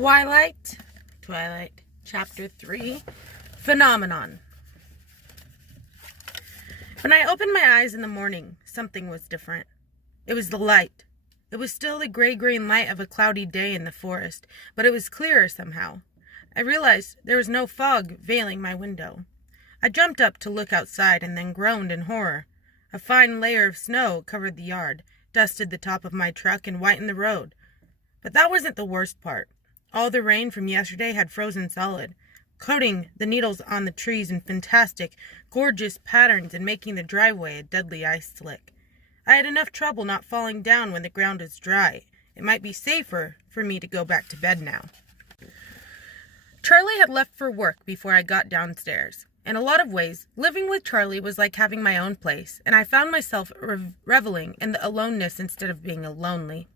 Twilight, Chapter 3, Phenomenon. When I opened my eyes in the morning, something was different. It was the light. It was still the gray-green light of a cloudy day in the forest, but it was clearer somehow. I realized there was no fog veiling my window. I jumped up to look outside and then groaned in horror. A fine layer of snow covered the yard, dusted the top of my truck, and whitened the road. But that wasn't the worst part. All the rain from yesterday had frozen solid, coating the needles on the trees in fantastic, gorgeous patterns and making the driveway a deadly ice slick. I had enough trouble not falling down when the ground was dry. It might be safer for me to go back to bed now. Charlie had left for work before I got downstairs. In a lot of ways, living with Charlie was like having my own place, and I found myself reveling in the aloneness instead of being lonely.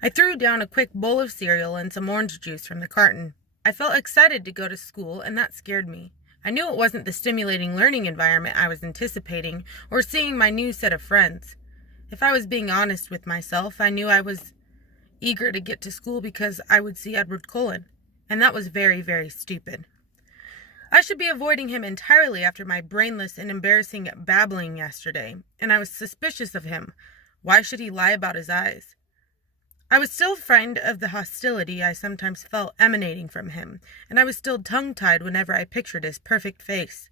I threw down a quick bowl of cereal and some orange juice from the carton. I felt excited to go to school, and that scared me. I knew it wasn't the stimulating learning environment I was anticipating, or seeing my new set of friends. If I was being honest with myself, I knew I was eager to get to school because I would see Edward Cullen, and that was very, very stupid. I should be avoiding him entirely after my brainless and embarrassing babbling yesterday, and I was suspicious of him. Why should he lie about his eyes? I was still frightened of the hostility I sometimes felt emanating from him, and I was still tongue-tied whenever I pictured his perfect face.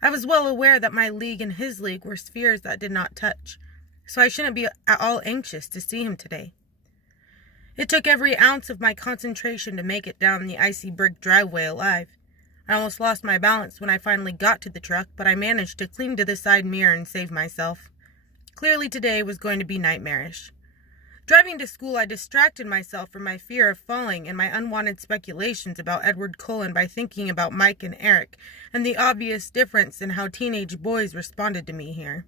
I was well aware that my league and his league were spheres that did not touch, so I shouldn't be at all anxious to see him today. It took every ounce of my concentration to make it down the icy brick driveway alive. I almost lost my balance when I finally got to the truck, but I managed to cling to the side mirror and save myself. Clearly today was going to be nightmarish. Driving to school, I distracted myself from my fear of falling and my unwanted speculations about Edward Cullen by thinking about Mike and Eric and the obvious difference in how teenage boys responded to me here.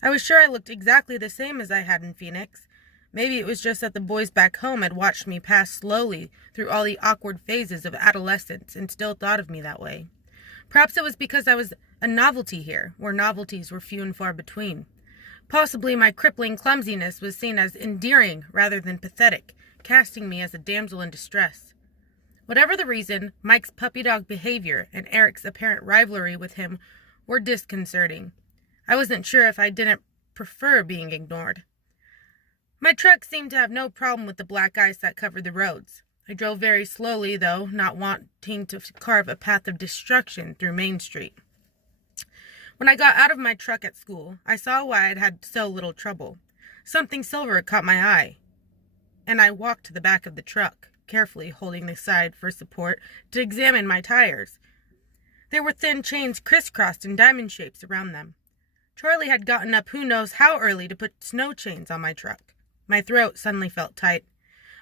I was sure I looked exactly the same as I had in Phoenix. Maybe it was just that the boys back home had watched me pass slowly through all the awkward phases of adolescence and still thought of me that way. Perhaps it was because I was a novelty here, where novelties were few and far between. Possibly my crippling clumsiness was seen as endearing rather than pathetic, casting me as a damsel in distress. Whatever the reason, Mike's puppy dog behavior and Eric's apparent rivalry with him were disconcerting. I wasn't sure if I didn't prefer being ignored. My truck seemed to have no problem with the black ice that covered the roads. I drove very slowly, though, not wanting to carve a path of destruction through Main Street. When I got out of my truck at school, I saw why I'd had so little trouble. Something silver caught my eye, and I walked to the back of the truck, carefully holding the side for support to examine my tires. There were thin chains crisscrossed in diamond shapes around them. Charlie had gotten up who knows how early to put snow chains on my truck. My throat suddenly felt tight.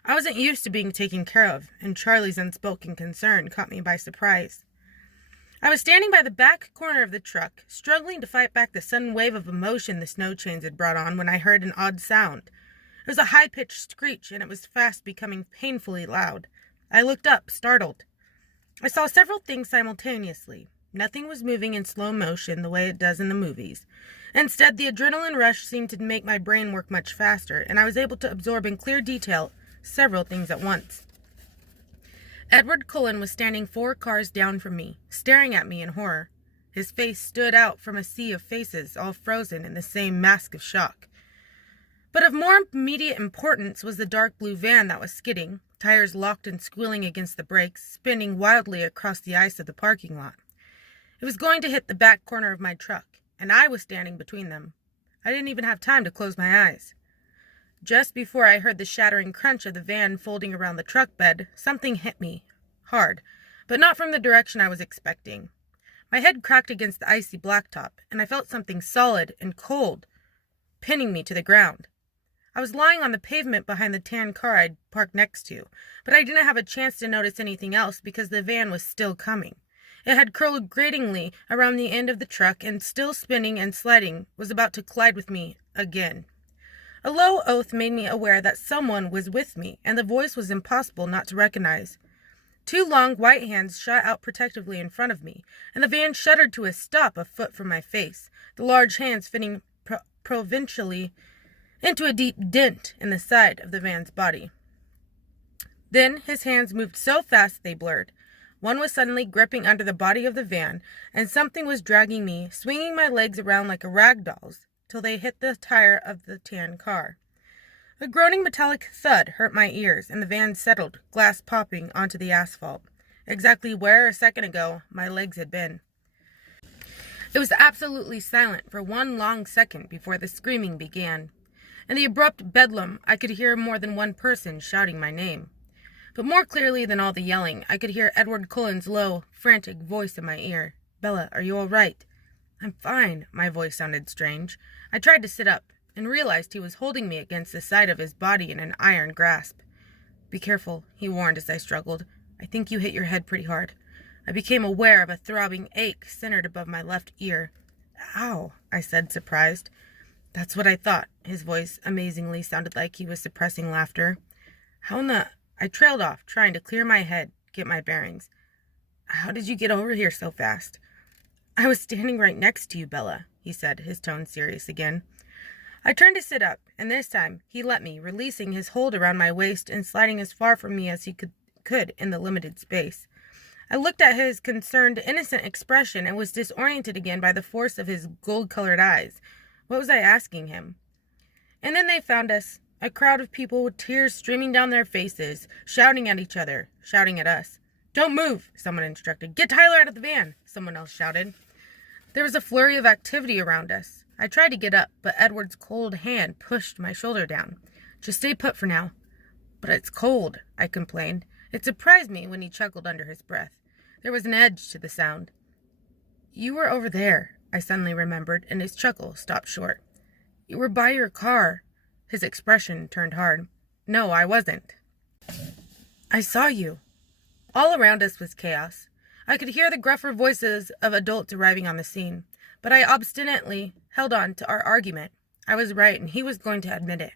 I wasn't used to being taken care of, and Charlie's unspoken concern caught me by surprise. I was standing by the back corner of the truck, struggling to fight back the sudden wave of emotion the snow chains had brought on when I heard an odd sound. It was a high-pitched screech, and it was fast becoming painfully loud. I looked up, startled. I saw several things simultaneously. Nothing was moving in slow motion the way it does in the movies. Instead, the adrenaline rush seemed to make my brain work much faster, and I was able to absorb in clear detail several things at once. Edward Cullen was standing 4 cars down from me, staring at me in horror. His face stood out from a sea of faces, all frozen in the same mask of shock. But of more immediate importance was the dark blue van that was skidding, tires locked and squealing against the brakes, spinning wildly across the ice of the parking lot. It was going to hit the back corner of my truck, and I was standing between them. I didn't even have time to close my eyes. Just before I heard the shattering crunch of the van folding around the truck bed, something hit me, hard, but not from the direction I was expecting. My head cracked against the icy blacktop, and I felt something solid and cold pinning me to the ground. I was lying on the pavement behind the tan car I'd parked next to, but I didn't have a chance to notice anything else because the van was still coming. It had curled gratingly around the end of the truck and, still spinning and sliding, was about to collide with me again. A low oath made me aware that someone was with me, and the voice was impossible not to recognize. 2 long white hands shot out protectively in front of me, and the van shuddered to a stop a foot from my face, the large hands fitting provincially into a deep dent in the side of the van's body. Then his hands moved so fast they blurred. One was suddenly gripping under the body of the van, and something was dragging me, swinging my legs around like a rag doll's, till they hit the tire of the tan car. A groaning metallic thud hurt my ears, and the van settled, glass popping, onto the asphalt, exactly where, a second ago, my legs had been. It was absolutely silent for one long second before the screaming began. In the abrupt bedlam, I could hear more than one person shouting my name. But more clearly than all the yelling, I could hear Edward Cullen's low, frantic voice in my ear. "Bella, are you all right?" "I'm fine." My voice sounded strange. I tried to sit up, and realized he was holding me against the side of his body in an iron grasp. "Be careful," he warned as I struggled. "I think you hit your head pretty hard." I became aware of a throbbing ache centered above my left ear. "Ow," I said, surprised. "That's what I thought." His voice amazingly sounded like he was suppressing laughter. "How in the—" I trailed off, trying to clear my head, get my bearings. "How did you get over here so fast?" "I was standing right next to you, Bella," he said, his tone serious again. I turned to sit up, and this time he let me, releasing his hold around my waist and sliding as far from me as he could in the limited space. I looked at his concerned, innocent expression and was disoriented again by the force of his gold-colored eyes. What was I asking him? And then they found us, a crowd of people with tears streaming down their faces, shouting at each other, shouting at us. "Don't move," someone instructed. "Get Tyler out of the van," someone else shouted. There was a flurry of activity around us. I tried to get up, but Edward's cold hand pushed my shoulder down. "Just stay put for now." "But it's cold," I complained. It surprised me when he chuckled under his breath. There was an edge to the sound. "You were over there," I suddenly remembered, and his chuckle stopped short. "You were by your car." His expression turned hard. "No, I wasn't." "I saw you." All around us was chaos. I could hear the gruffer voices of adults arriving on the scene, but I obstinately held on to our argument. I was right, and he was going to admit it.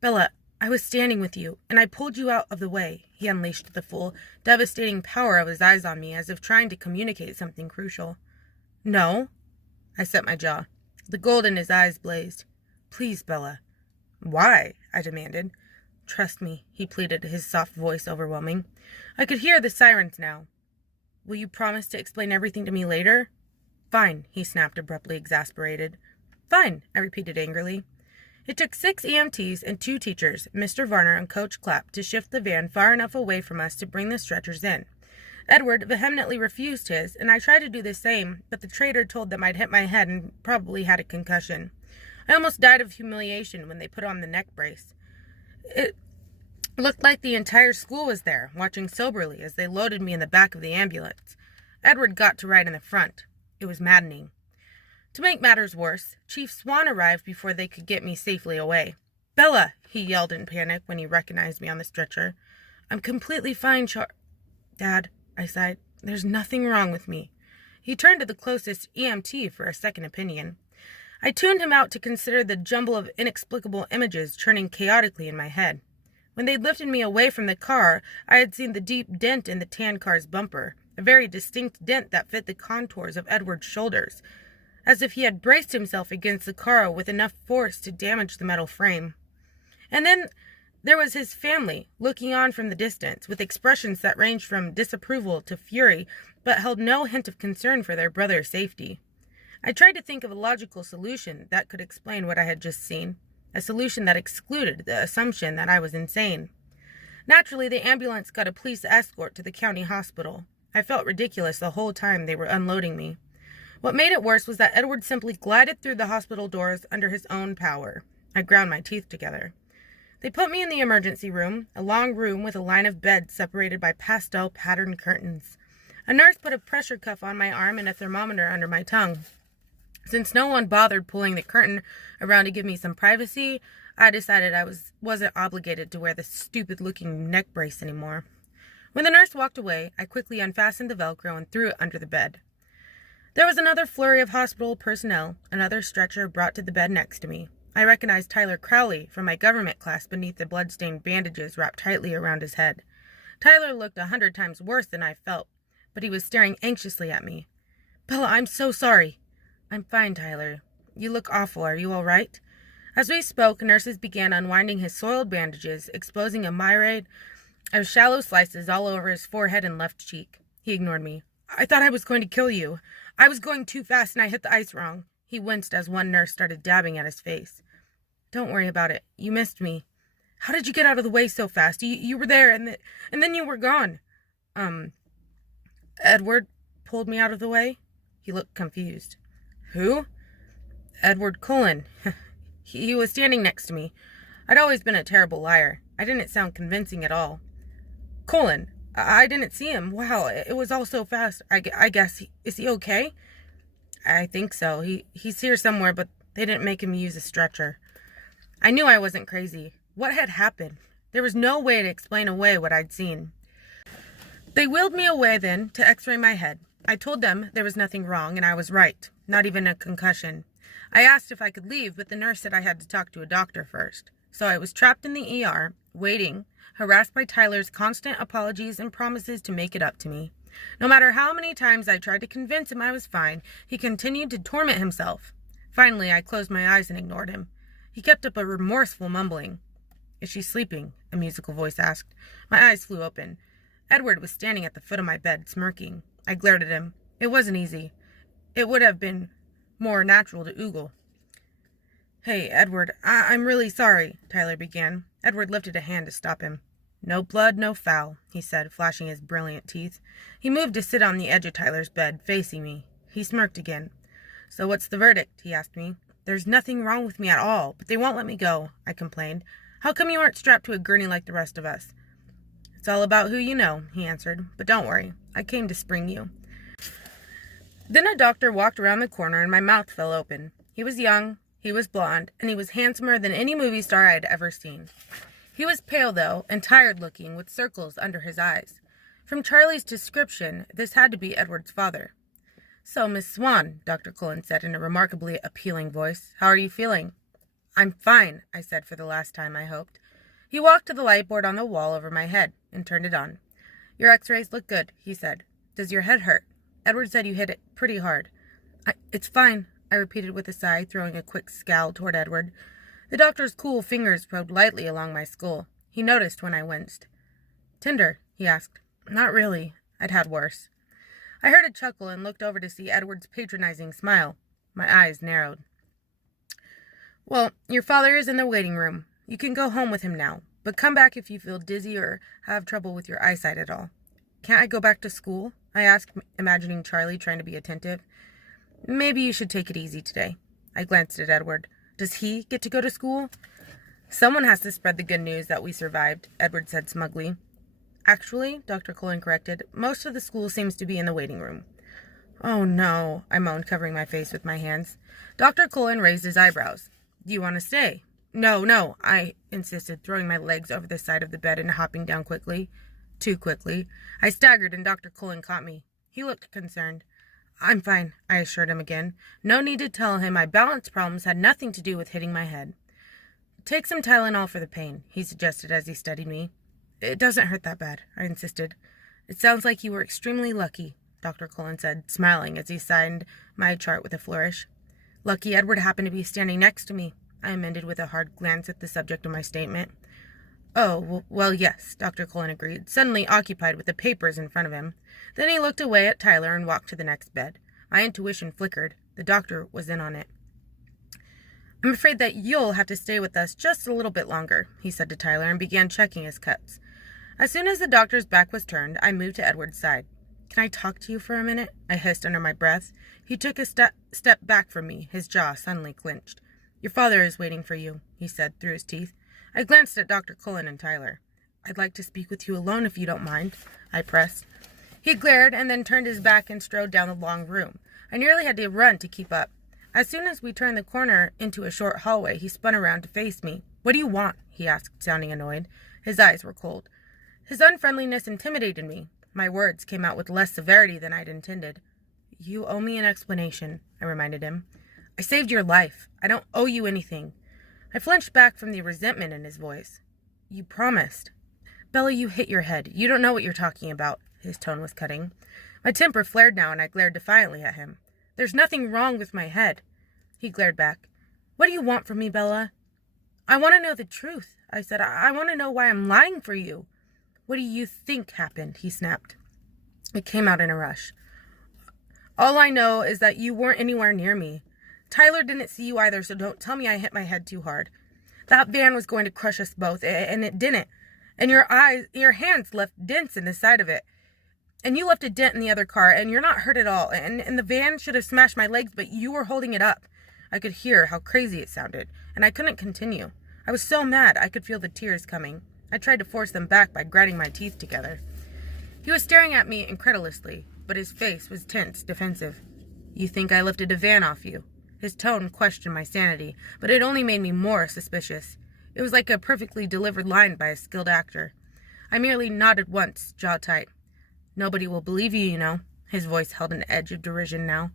"Bella, I was standing with you, and I pulled you out of the way." He unleashed the full, devastating power of his eyes on me, as if trying to communicate something crucial. "No?" I set my jaw. The gold in his eyes blazed. "Please, Bella." "Why?" I demanded. "Trust me," he pleaded, his soft voice overwhelming. I could hear the sirens now. "Will you promise to explain everything to me later?" "Fine," he snapped, abruptly, exasperated. "Fine," I repeated angrily. It took 6 EMTs and 2 teachers, Mr. Varner and Coach Clapp, to shift the van far enough away from us to bring the stretchers in. Edward vehemently refused his, and I tried to do the same, but the traitor told them I'd hit my head and probably had a concussion. I almost died of humiliation when they put on the neck brace. It looked like the entire school was there, watching soberly as they loaded me in the back of the ambulance. Edward got to ride in the front. It was maddening. To make matters worse, Chief Swan arrived before they could get me safely away. "Bella!" he yelled in panic when he recognized me on the stretcher. "I'm completely fine, Dad," I sighed. "There's nothing wrong with me." He turned to the closest EMT for a second opinion. I tuned him out to consider the jumble of inexplicable images churning chaotically in my head. When they'd lifted me away from the car, I had seen the deep dent in the tan car's bumper, a very distinct dent that fit the contours of Edward's shoulders, as if he had braced himself against the car with enough force to damage the metal frame. And then there was his family, looking on from the distance, with expressions that ranged from disapproval to fury, but held no hint of concern for their brother's safety. I tried to think of a logical solution that could explain what I had just seen, a solution that excluded the assumption that I was insane. Naturally, the ambulance got a police escort to the county hospital. I felt ridiculous the whole time they were unloading me. What made it worse was that Edward simply glided through the hospital doors under his own power. I ground my teeth together. They put me in the emergency room, a long room with a line of beds separated by pastel-patterned curtains. A nurse put a pressure cuff on my arm and a thermometer under my tongue. Since no one bothered pulling the curtain around to give me some privacy, I decided I wasn't obligated to wear the stupid-looking neck brace anymore. When the nurse walked away, I quickly unfastened the Velcro and threw it under the bed. There was another flurry of hospital personnel, another stretcher brought to the bed next to me. I recognized Tyler Crowley from my government class beneath the blood-stained bandages wrapped tightly around his head. Tyler looked 100 times worse than I felt, but he was staring anxiously at me. "Bella, I'm so sorry." "I'm fine, Tyler. You look awful. Are you all right?" As we spoke, nurses began unwinding his soiled bandages, exposing a myriad of shallow slices all over his forehead and left cheek. He ignored me. I thought I was going to kill you. I was going too fast and I hit the ice wrong. He winced as one nurse started dabbing at his face. Don't worry about it. You missed me. How did you get out of the way so fast? You were there and then you were gone. Edward pulled me out of the way? He looked confused. Who? Edward Cullen. He was standing next to me. I'd always been a terrible liar. I didn't sound convincing at all. Cullen. I didn't see him. Wow, it was all so fast. I guess. Is he okay? I think so. He's here somewhere, but they didn't make him use a stretcher. I knew I wasn't crazy. What had happened? There was no way to explain away what I'd seen. They wheeled me away then to x-ray my head. I told them there was nothing wrong, and I was right. Not even a concussion. I asked if I could leave, but the nurse said I had to talk to a doctor first. So I was trapped in the ER, waiting, harassed by Tyler's constant apologies and promises to make it up to me. No matter how many times I tried to convince him I was fine, he continued to torment himself. Finally, I closed my eyes and ignored him. He kept up a remorseful mumbling. Is she sleeping? A musical voice asked. My eyes flew open. Edward was standing at the foot of my bed, smirking. I glared at him. It wasn't easy. It would have been more natural to oogle. Hey, Edward, I'm really sorry, Tyler began. Edward lifted a hand to stop him. No blood, no foul, he said, flashing his brilliant teeth. He moved to sit on the edge of Tyler's bed, facing me. He smirked again. So what's the verdict? He asked me. There's nothing wrong with me at all, but they won't let me go, I complained. How come you aren't strapped to a gurney like the rest of us? It's all about who you know, he answered. But don't worry, I came to spring you. Then a doctor walked around the corner and my mouth fell open. He was young, he was blonde, and he was handsomer than any movie star I had ever seen. He was pale, though, and tired-looking, with circles under his eyes. From Charlie's description, this had to be Edward's father. So, Miss Swan, Dr. Cullen said in a remarkably appealing voice, how are you feeling? I'm fine, I said for the last time, I hoped. He walked to the light board on the wall over my head and turned it on. Your x-rays look good, he said. Does your head hurt? Edward said you hit it pretty hard. It's fine, I repeated with a sigh, throwing a quick scowl toward Edward. The doctor's cool fingers probed lightly along my skull. He noticed when I winced. Tender, he asked. Not really. I'd had worse. I heard a chuckle and looked over to see Edward's patronizing smile. My eyes narrowed. Well, your father is in the waiting room. You can go home with him now, but come back if you feel dizzy or have trouble with your eyesight at all. Can't I go back to school? I asked, imagining Charlie trying to be attentive. Maybe you should take it easy today. I glanced at Edward. Does he get to go to school? Someone has to spread the good news that we survived, Edward said smugly. Actually, Dr. Cullen corrected, most of the school seems to be in the waiting room. Oh no, I moaned, covering my face with my hands. Dr. Cullen raised his eyebrows. Do you want to stay? No, I insisted, throwing my legs over the side of the bed and hopping down quickly. Too quickly. I staggered and Dr. Cullen caught me. He looked concerned. I'm fine, I assured him again. No need to tell him my balance problems had nothing to do with hitting my head. Take some Tylenol for the pain, he suggested as he studied me. It doesn't hurt that bad, I insisted. It sounds like you were extremely lucky, Dr. Cullen said, smiling as he signed my chart with a flourish. Lucky Edward happened to be standing next to me, I amended with a hard glance at the subject of my statement. Oh, well, yes, Dr. Cullen agreed, suddenly occupied with the papers in front of him. Then he looked away at Tyler and walked to the next bed. My intuition flickered. The doctor was in on it. I'm afraid that you'll have to stay with us just a little bit longer, he said to Tyler and began checking his cuts. As soon as the doctor's back was turned, I moved to Edward's side. Can I talk to you for a minute? I hissed under my breath. He took a step back from me, his jaw suddenly clenched. Your father is waiting for you, he said through his teeth. I glanced at Dr. Cullen and Tyler. I'd like to speak with you alone if you don't mind, I pressed. He glared and then turned his back and strode down the long room. I nearly had to run to keep up. As soon as we turned the corner into a short hallway, he spun around to face me. What do you want? He asked, sounding annoyed. His eyes were cold. His unfriendliness intimidated me. My words came out with less severity than I'd intended. You owe me an explanation, I reminded him. I saved your life. I don't owe you anything. I flinched back from the resentment in his voice. You promised. Bella, you hit your head. You don't know what you're talking about. His tone was cutting. My temper flared now, and I glared defiantly at him. There's nothing wrong with my head. He glared back. What do you want from me, Bella? I want to know the truth, I said. I want to know why I'm lying for you. What do you think happened? He snapped. It came out in a rush. All I know is that you weren't anywhere near me. Tyler didn't see you either, so don't tell me I hit my head too hard. That van was going to crush us both, and it didn't. And your hands left dents in the side of it. And you left a dent in the other car, and you're not hurt at all. And the van should have smashed my legs, but you were holding it up. I could hear how crazy it sounded, and I couldn't continue. I was so mad I could feel the tears coming. I tried to force them back by grinding my teeth together. He was staring at me incredulously, but his face was tense, defensive. You think I lifted a van off you? His tone questioned my sanity, but it only made me more suspicious. It was like a perfectly delivered line by a skilled actor. I merely nodded once, jaw tight. Nobody will believe you, you know. His voice held an edge of derision now.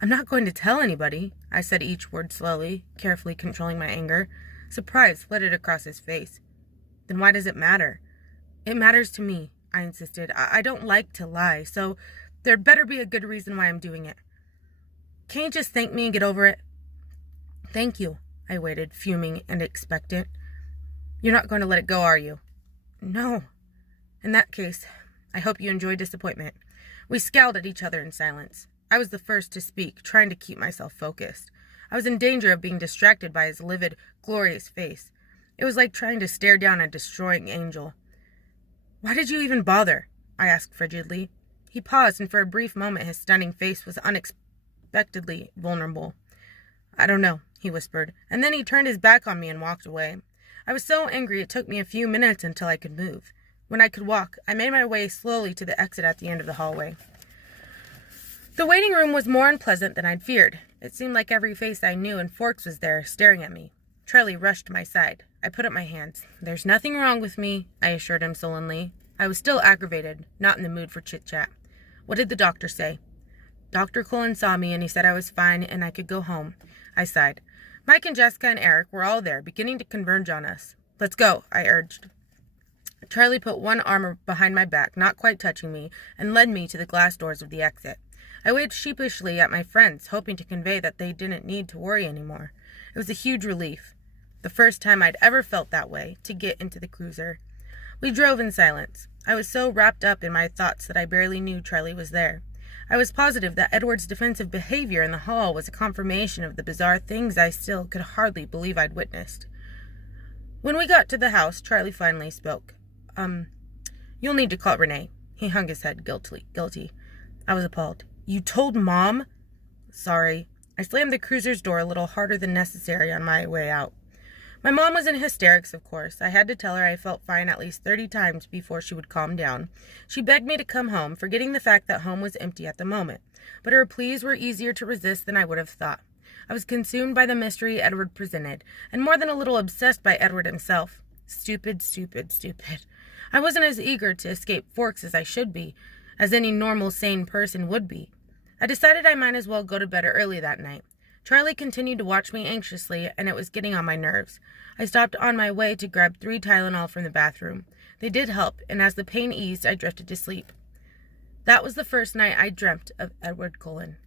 I'm not going to tell anybody, I said each word slowly, carefully controlling my anger. Surprise flitted across his face. Then why does it matter? It matters to me, I insisted. I don't like to lie, so there'd better be a good reason why I'm doing it. Can't you just thank me and get over it? Thank you, I waited, fuming and expectant. You're not going to let it go, are you? No. In that case, I hope you enjoy disappointment. We scowled at each other in silence. I was the first to speak, trying to keep myself focused. I was in danger of being distracted by his livid, glorious face. It was like trying to stare down a destroying angel. Why did you even bother? I asked frigidly. He paused, and for a brief moment his stunning face was unexpectedly vulnerable. I don't know, he whispered, and then he turned his back on me and walked away. I was so angry it took me a few minutes until I could move. When I could walk, I made my way slowly to the exit at the end of the hallway. The waiting room was more unpleasant than I'd feared. It seemed like every face I knew, and Forks was there, staring at me. Charlie rushed to my side. I put up my hands. There's nothing wrong with me, I assured him sullenly. I was still aggravated, not in the mood for chit-chat. What did the doctor say? Dr. Cullen saw me, and he said I was fine and I could go home. I sighed. Mike and Jessica and Eric were all there, beginning to converge on us. Let's go, I urged. Charlie put one arm behind my back, not quite touching me, and led me to the glass doors of the exit. I waved sheepishly at my friends, hoping to convey that they didn't need to worry anymore. It was a huge relief. The first time I'd ever felt that way, to get into the cruiser. We drove in silence. I was so wrapped up in my thoughts that I barely knew Charlie was there. I was positive that Edward's defensive behavior in the hall was a confirmation of the bizarre things I still could hardly believe I'd witnessed. When we got to the house, Charlie finally spoke. You'll need to call Renee. He hung his head guilty. I was appalled. You told Mom? Sorry. I slammed the cruiser's door a little harder than necessary on my way out. My mom was in hysterics, of course. I had to tell her I felt fine at least 30 times before she would calm down. She begged me to come home, forgetting the fact that home was empty at the moment. But her pleas were easier to resist than I would have thought. I was consumed by the mystery Edward presented, and more than a little obsessed by Edward himself. Stupid. I wasn't as eager to escape Forks as I should be, as any normal, sane person would be. I decided I might as well go to bed early that night. Charlie continued to watch me anxiously, and it was getting on my nerves. I stopped on my way to grab 3 Tylenol from the bathroom. They did help, and as the pain eased, I drifted to sleep. That was the first night I dreamt of Edward Cullen.